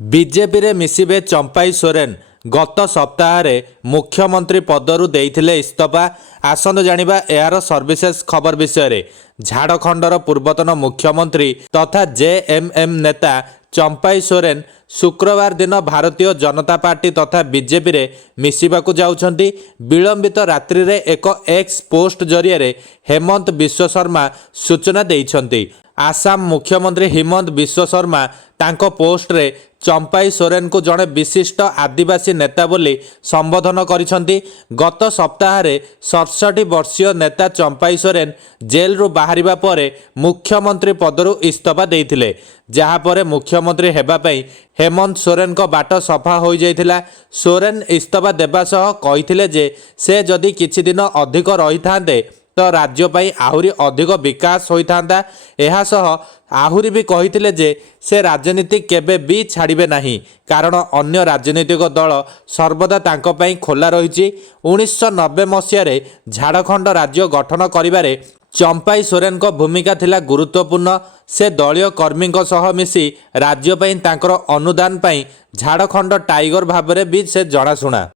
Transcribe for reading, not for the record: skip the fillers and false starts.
BJP रे मिसिबे चंपाई सोरेन गत सप्ताह मुख्यमंत्री पदरु देइथिले इस्तफा। आसंद जानिबा एहार सर्विसेस खबर विषय रे। झाड़खंडर पूर्वतन मुख्यमंत्री तथा जेएमएम नेता चंपाई सोरेन शुक्रवार दिन भारतीय जनता पार्टी तथा बीजेपी रे मिसिबाकु जाउछंती। विलंबित रात्रि रे एक एक्स पोस्ट जरिए हेमंत विश्व शर्मा सूचना देइछंती। आसाम मुख्यमंत्री हिमंत विश्व शर्मा तांको पोस्ट रे चंपाई सोरेन को जड़े विशिष्ट आदिवासी नेता बोली संबोधन करिसंती। गत सप्ताह 67 वर्षीय नेता चंपाई सोरेन जेल रु बाहरिबा परे मुख्यमंत्री पदरु इस्तफा देइथिले, जहाँ परे मुख्यमंत्री हेबा पई हेमंत सोरेन को बाट सफा हो जाइथिला। सोरेन इस्तफा देबा सह कहिथिले जे से जदि किछि दिन अधिक रही थांते तो राज्य पाई आहुरी अधिक विकास होइथांदा। एहा सह आहुरी भी कहिथिले जे से राजनीति केबे भी छाड़िबे नाही, कारण अन्य राजनीतिक दल सर्वदा तांको पाई खोला रहिछि। 1990 मसीह झाड़खंड राज्य गठन करिबारे चंपाई सोरेन को भूमिका थिला गुरुत्वपूर्ण। से दलीय कर्मी सह मिसी राज्य पाई तांकर अनुदान पाई झाड़खंड टाइगर भाबरे भी से जणाशुना।